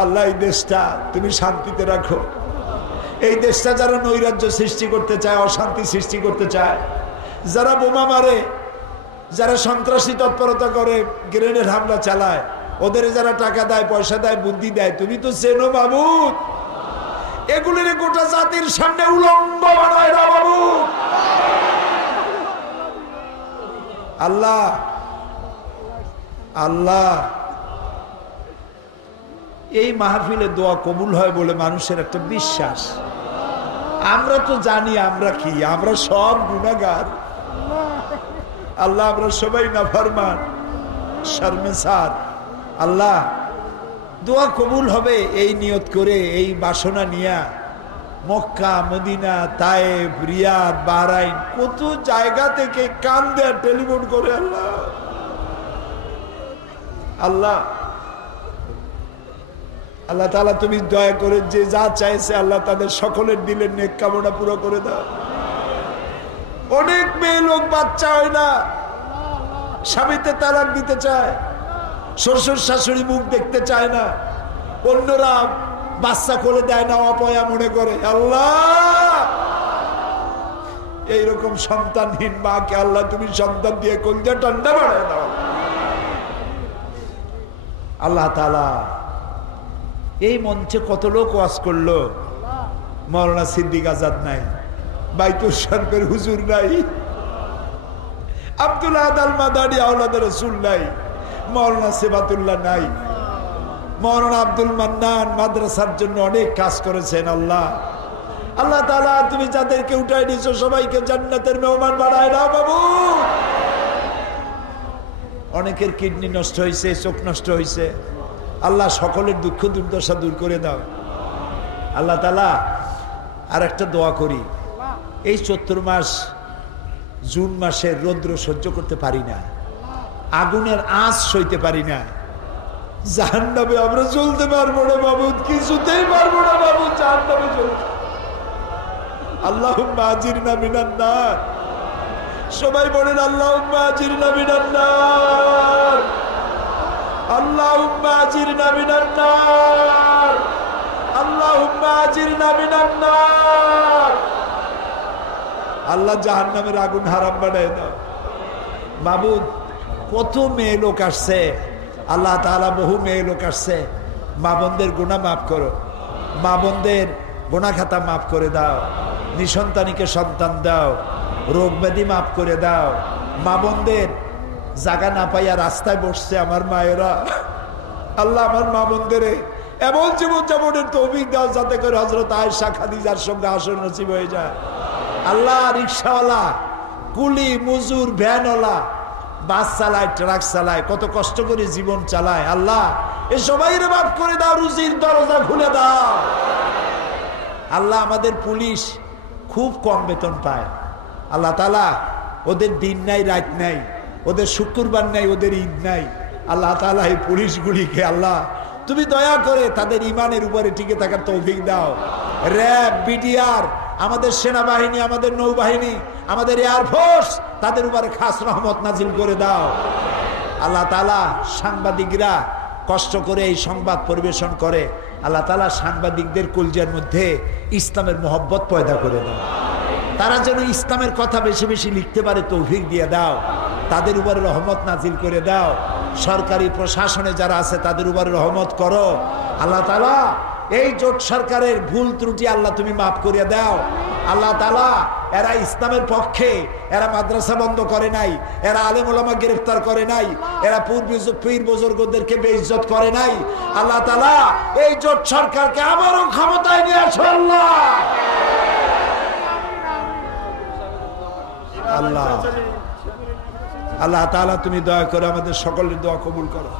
আল্লাহ এই দেশটা তুমি শান্তিতে রাখো। এই দেশটা যারা নৈরাজ্য সৃষ্টি করতে চায়, অশান্তি সৃষ্টি করতে চায়, যারা বোমা মারে, যারা সন্ত্রাসী তৎপরতা করে, গ্রেনেড হামলা চালায়, ওদের যারা টাকা দেয়, পয়সা দেয়, বুদ্ধি দেয়, তুমি তো চেনো মাবুদ। এগুলির গোটা জাতির সামনে উলঙ্গ বানায় না মাবুদ। আল্লাহ আল্লাহ এই মাহফিলে দোয়া কবুল হয় বলে মানুষের একটা বিশ্বাস। আমরা তো জানি আমরা কি, আমরা সব গুনাহগার আল্লাহ, আমরা সবাই নাফরমান, শর্মেসার। আল্লাহ দোয়া কবুল হবে এই নিয়ত করে, এই বাসনা নিয়া মক্কা, মদিনা, তায়েফ, রিয়াদ, বাহরাইন কত জায়গা থেকে কান দেয়া টেলিফোন করে আল্লাহ আল্লাহ আল্লাহ তাআলা তুমি দয়া করে যে যা চাইছে আল্লাহ তাদের সকলের দিলের নেক কামনা পুরো করে দাও। অনেক মেয়ে লোক বাচ্চা হয় না, স্বামীতে তালাক দিতে চায়, শ্বশুর শাশুড়ি মুখ দেখতে চায় না, অন্যরা বাচ্চা করে দেয় না, অপয়া মনে করে। আল্লাহ এইরকম সন্তানহীন মাকে আল্লাহ তুমি সন্তান দিয়ে কলজা ঠান্ডা বাড়ায় দাও। আল্লাহ তাআলা এই মঞ্চে কত লোক ওয়াজ করলো, মৌলানা সিদ্দিক আজাদ নাই, বাইতুল শরীফের হুজুর নাই, আব্দুল আহাদ আল মাদানী আওলাদে রাসূল নাই, মৌলানা সিবাতুল্লাহ নাই, মৌলানা আব্দুল মান্নান মাদ্রাসার জন্য অনেক কাজ করেছেন। আল্লাহ আল্লাহ তাআলা তুমি যাদেরকে উঠাই দিয়েছো সবাইকে জান্নাতের মেহমান বানায় দাও বাবু। অনেকের কিডনি নষ্ট হয়েছে, চোখ নষ্ট হয়েছে, আল্লাহ সকলের দুঃখ দুর্দশা দূর করে দাও। আল্লাহ তাআলা আর একটা দোয়া করি, এই ৭৪ মাস জুন মাসের রৌদ্র সহ্য করতে পারি না, আগুনের আঁচ সইতে পারি না, জাহান্নামে আমরা চলতে পারবো না মাবুদ, কিছুতেই পারবো না মাবুদ, জাহান্নামে চলতে। আল্লাহুম্মা আজিরনা মিনান নার, সবাই বলেন আল্লাহুম্মা আজিরনা মিনান নার, আল্লাহুম্মা আজিরনা মিনান নার, আল্লাহুম্মা আজিরনা মিনান নার। আল্লাহ জাহান্নামের আগুন হারাম বানায় দাও মাবুদ। কত মেয়ে লোক আসছে আল্লাহ তাআলা, বহু মেয়ে লোক আসছে, মা বোনদের গুনাহ মাফ করো, মা বোনদের গুনাহ খাতা মাফ করে দাও, নিঃসন্তানীকে সন্তান দাও, রোগ ব্যাধি মাফ করে দাও। মা বোনদের জায়গা না পাইয়া রাস্তায় বসছে আমার মায়েরা, আল্লাহ আমার মা বোনদের এমন জীবন যাপনের তৌফিক দাও যাতে করে হযরত আয়েশা খাদিজার সঙ্গে আসর নসিব হয়ে যায়। আল্লাহ রিকশাওয়ালা, কুলি, মজুর, ভ্যানওয়ালা, বাস চালায়, ট্রাক চালায়, কত কষ্ট করে জীবন চালায়, আল্লাহ এ সবাইরে মাফ করে দাও, রুজির দরজা খুলে দাও। আল্লাহ আমাদের পুলিশ খুব কম বেতন পায়, আল্লাহ তাআলা ওদের দিন নাই রাত নাই, ওদের শুক্রবার নাই, ওদের ঈদ নাই। আল্লাহ তাআলা এই পুলিশগুলিকে আল্লাহ তুমি দয়া করে তাদের ইমানের উপরে টিকে থাকার তৌফিক দাও। র্যাব, বিডিআর, আমাদের সেনাবাহিনী, আমাদের নৌবাহিনী, আমাদের এয়ারফোর্স, তাদের উপরে খাস রহমত নাজিল করে দাও। আল্লাহ তাআলা সাংবাদিকরা কষ্ট করে এই সংবাদ পরিবেশন করে, আল্লাহ তাআলা সাংবাদিকদের কলজার মধ্যে ইসলামের মহব্বত পয়দা করে দাও, তারা যেন ইসলামের কথা বেশি বেশি লিখতে পারে তৌফিক দিয়ে দাও, তাদের উপরে রহমত নাজিল করে দাও। সরকারি প্রশাসনে যারা আছে তাদের উপরে রহমত করো আল্লাহ তাআলা। এই জোট সরকারের ভুল ত্রুটি আল্লাহ তুমি মাফ করে দাও আল্লাহ তাআলা। এরা ইসলামের পক্ষে, এরা মাদ্রাসা বন্ধ করে নাই, এরা আলেম ওলামা গ্রেফতার করে নাই, এরা পীর বুজুর্গদেরকে বেইজ্জত করে নাই। আল্লাহ তাআলা এই জোট সরকারকে আবারও ক্ষমতায় নিয়ে আসো আল্লাহ। আল্লাহ আল্লাহ তাআলা তুমি দয়া করে আমাদের সকলের দোয়া কবুল করো।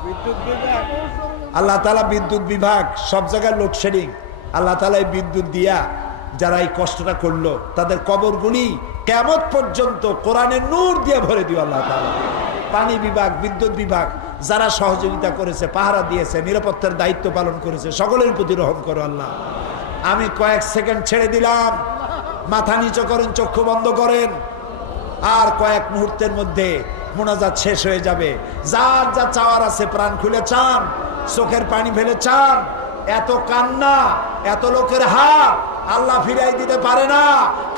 আল্লাহ তাআলা বিদ্যুৎ বিভাগ সব জায়গায় লোডশেডিং, আল্লাহ তাআলা এই বিদ্যুৎ দিয়া যারা এই কষ্টটা করলো তাদের কবরগুলি কিয়ামত পর্যন্ত কোরআনের নূর দিয়ে ভরে দিও আল্লাহ তাআলা। পানি বিভাগ, বিদ্যুৎ বিভাগ যারা সহযোগিতা করেছে, পাহারা দিয়েছে, নিরাপত্তার দায়িত্ব পালন করেছে, সকলের প্রতি রহম করো আল্লাহ। আমি কয়েক সেকেন্ড ছেড়ে দিলাম, মাথা নিচু করেন, চক্ষু বন্ধ করেন, আর কয়েক মুহূর্তের মধ্যে মুনাজাত শেষ হয়ে যাবে। যার যা চাওয়ার আছে প্রাণ খুলে চান, চোখের পানি ফেলে চান, এত কান্না, এত লোকের হাত আল্লাহ ফিরাই দিতে পারে না।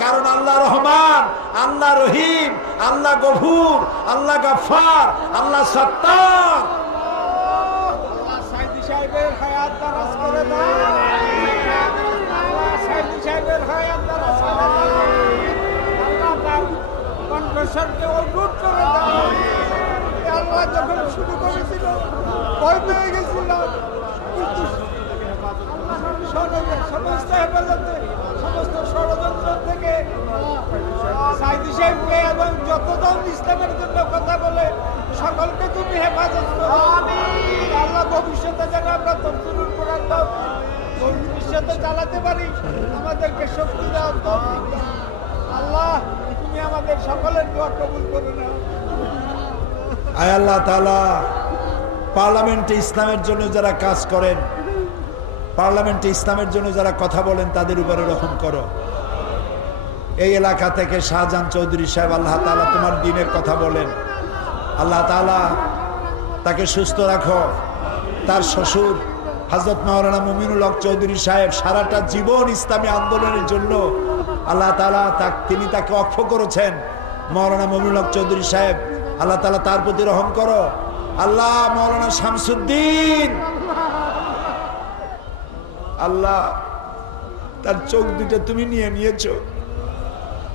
কারণ আল্লাহ রহমান, আল্লাহ রহিম, আল্লাহ গফুর, আল্লাহ গাফফার, আল্লাহ সত্তার। যখন শুরু করেছিল ভয় পেয়ে গেছিলাম, কিন্তু সমস্ত হেফাজতে, সমস্ত ষড়যন্ত্র থেকে সাইদি সাহেবকে এবং যতজন ইসলামের জন্য কথা বলে সকলকে তুমি হেফাজত করো। আল্লাহ ভবিষ্যতে যেন আমরা তফসিলুল কোরআন ভবিষ্যতে চালাতে পারি, আমাদেরকে শক্তি দাও। আল্লাহ তুমি আমাদের সকলের দোয়া কবুল করে নাও। আয় আল্লাহ তাআলা, পার্লামেন্টে ইসলামের জন্য যারা কাজ করেন, পার্লামেন্টে ইসলামের জন্য যারা কথা বলেন, তাদের উপরে রহম করো। এই এলাকা থেকে শাহজাহান চৌধুরী সাহেব, আল্লাহ তাআলা তোমার দ্বীনের কথা বলেন, আল্লাহ তাআলা তাকে সুস্থ রাখো। তার শ্বশুর হযরত মাওলানা মুমিনুল হক চৌধুরী সাহেব সারাটা জীবন ইসলামী আন্দোলনের জন্য আল্লাহ তাআলা তিনি তাকে অক্ষ করেছেন। মাওলানা মুমিনুল হক চৌধুরী সাহেব, আল্লাহ তাআলা তার প্রতি রহম করো। আল্লাহ মাওলানা শামসুদ্দিন, আল্লাহ তার চোখ দুটো তুমি নিয়ে নিয়েছো।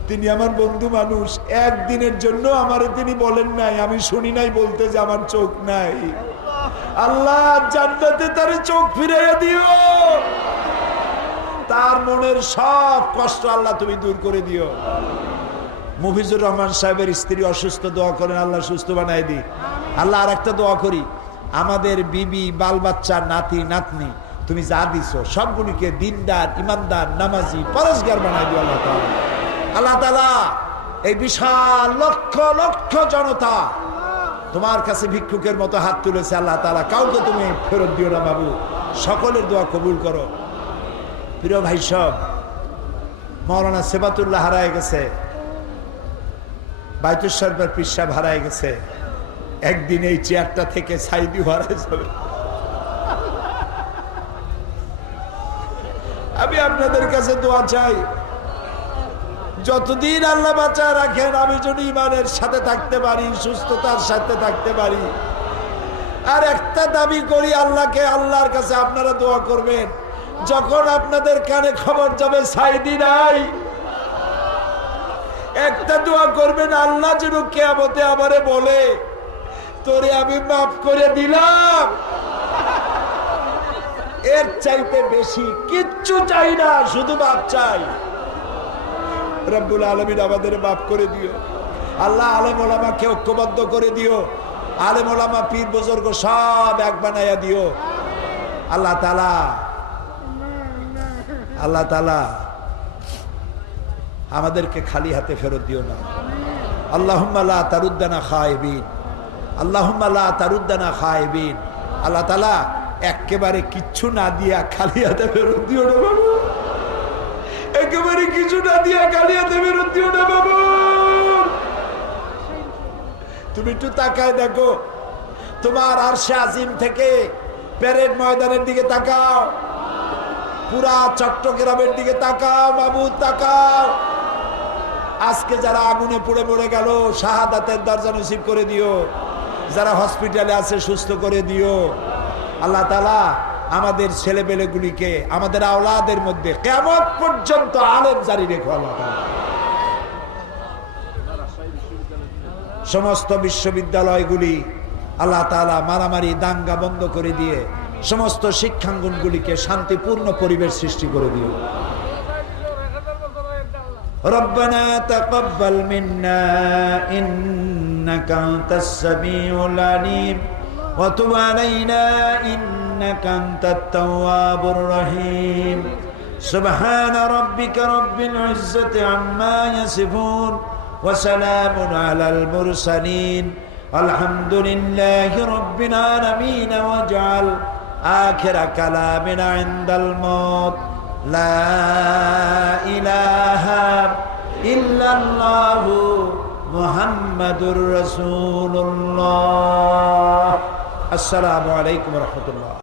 তিনি আমার বন্ধু মানুষ, একদিনের জন্য আমারে তিনি বলেন নাই, আমি শুনি নাই বলতে যে আমার চোখ নাই। আল্লাহ জান্নাতে তার চোখ ফিরাইয়া দিও, তার মনের সব কষ্ট আল্লাহ তুমি দূর করে দিও। মুফিজুর রহমান সাহেবের স্ত্রী অসুস্থ, দোয়া করেন আল্লাহ সুস্থ বানাই দি। আল্লাহ আর একটা দোয়া করি, আমাদের বিবি, বাল বাচ্চা, নাতি নাতনি তুমি যা দিছো সবগুলিকে দিনদার, ইমানদার, নামাজি, পরেশগার বানাই দিও আল্লাহ তাআলা। আল্লাহ তাআলা এই বিশাল লক্ষ লক্ষ জনতা তোমার কাছে ভিক্ষুকের মতো হাত তুলেছে, আল্লাহ তাআলা কাউকে তুমি ফেরত দিও না বাবু, সকলের দোয়া কবুল করো। প্রিয় ভাই সব, মাওলানা সেবাতুল্লাহ হারায় গেছে, বাইতুল শরীফের পীর সাহেব হারায় গেছে, একদিন এই চেয়ারটা থেকে সাইদি হারায় যাবে। আমি আপনাদের কাছে দোয়া চাই, যতদিন আল্লাহ বাঁচা রাখেন আমি যেন ইমানের সাথে থাকতে পারি, সুস্থতার সাথে থাকতে পারি। আর একটা দাবি করি আল্লাহকে, আল্লাহর কাছে আপনারা দোয়া করবেন, যখন আপনাদের কানে খবর যাবে সাইদি নাই, একটা দোয়া করবেন, আল্লাহ যেন কিয়ামতে আমারে বলে তোরে আমি মাফ করে দিলাম। এর চাইতে বেশি কিচ্ছু চাই না, শুধু মাফ চাই। রব্বুল আলামিন আমাদের মাফ করে দিও। আল্লাহ আলেম ওলামাকে ঐক্যবদ্ধ করে দিও, আলেম ওলামা, পীর বুজুর্গ সব এক বানাইয়া দিও। আল্লাহ তাআলা, আল্লাহ তাআলা আমাদেরকে খালি হাতে ফেরত দিও না। আল্লাহুম্মা লা তারুদ্দানা খায়বিন, আল্লাহুম্মা লা তারুদ্দানা খায়বিন। আল্লাহ তাআলা একেবারে কিচ্ছু না দিয়া খালি হাতে ফেরত দিও না বাবু, একেবারে কিছু না দিয়া খালি হাতে ফেরত দিও না বাবু। তুমি একটু তাকায় দেখো, তোমার আরশে আজিম থেকে প্যারেড ময়দানের দিকে তাকাও, পুরা চট্টগ্রামের দিকে তাকাও বাবু, তাকাও। আজকে যারা আগুনে পুড়ে মরে গেল, শাহাদাতের দরজা নসিব করে দিও। যারা হসপিটালে আছে সুস্থ করে দিও। আল্লাহ তাআলা আমাদের ছেলেপেলেগুলিকে, আমাদের আওলাদের মধ্যে কিয়ামত পর্যন্ত আলেম জারি রেখো আল্লাহ তাআলা। সমস্ত বিশ্ববিদ্যালয়গুলি আল্লাহ তাআলা মারামারি দাঙ্গা বন্ধ করে দিয়ে সমস্ত শিক্ষাঙ্গনগুলিকে শান্তিপূর্ণ পরিবেশ সৃষ্টি করে দিও। রব্বানা তাকাব্বাল মিন্না ইন্নাকা আনতাস সামিউল আলিম ওয়া তুব আলাইনা ইন্নাকা আনতাত তাওয়াবুর রহিম। সুবহান রাব্বিকা রাব্বিল ইজ্জাতি আম্মা ইয়াসিফুন ওয়া সালামুন আলাল মুরসালিন আলহামদুলিল্লাহি রাব্বিল আলামিন। ওয়াজআল آخر كلامنا عند الموت لا إله إلا الله محمد رسول الله. السلام عليكم ورحمة الله.